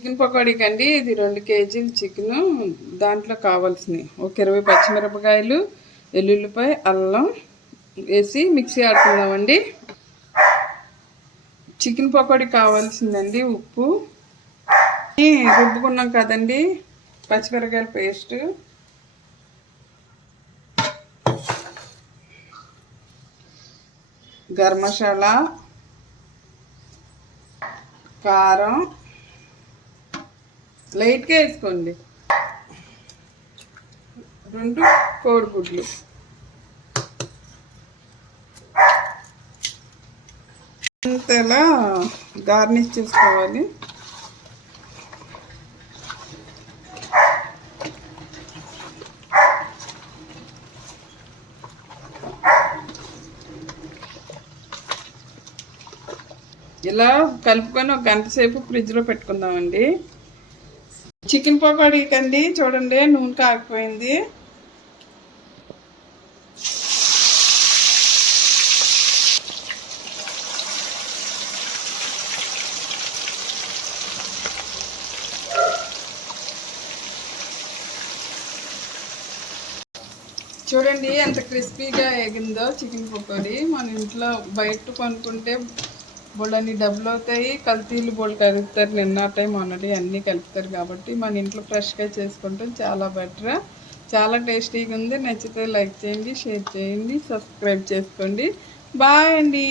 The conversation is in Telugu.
చికెన్ పకోడీకి అండి ఇది 2 కేజీలు చికెను. దాంట్లో కావాల్సినవి ఒక 20 పచ్చిమిరపకాయలు, వెల్లుల్లిపాయ, అల్లం వేసి మిక్సీ ఆడుకుందామండి. చికెన్ పకోడీ కావాల్సిందండి ఉప్పు, రుబ్బుకున్నాం కదండి పచ్చిమిరపకాయల పేస్ట్, గరం మసాలా, కారం లైట్గా వేసుకోండి, 2 కోడిగుడ్లు, ఇంతలా గార్నిష్ చేసుకోవాలి. ఇలా కలుపుకొని ఒక గంట సేపు ఫ్రిడ్జ్లో పెట్టుకుందామండి. చికెన్ పకోడీకి అండి చూడండి నూనె కాగిపోయింది. చూడండి ఎంత క్రిస్పీగా ఎగిందో చికెన్ పకోడీ. మన ఇంట్లో బయట కొనుక్కుంటే బోళ్ళని డబ్బులు అవుతాయి, కల్తీలు బోళ్ళు కలుపుతారు, నిన్నటి మొన్నటి అన్నీ కలుపుతారు. కాబట్టి మన ఇంట్లో ఫ్రెష్గా చేసుకుంటాం చాలా బెటర్. చాలా టేస్టీగా ఉంది. నచ్చితే లైక్ చేయండి, షేర్ చేయండి, సబ్స్క్రైబ్ చేసుకోండి. బాయ్ అండి.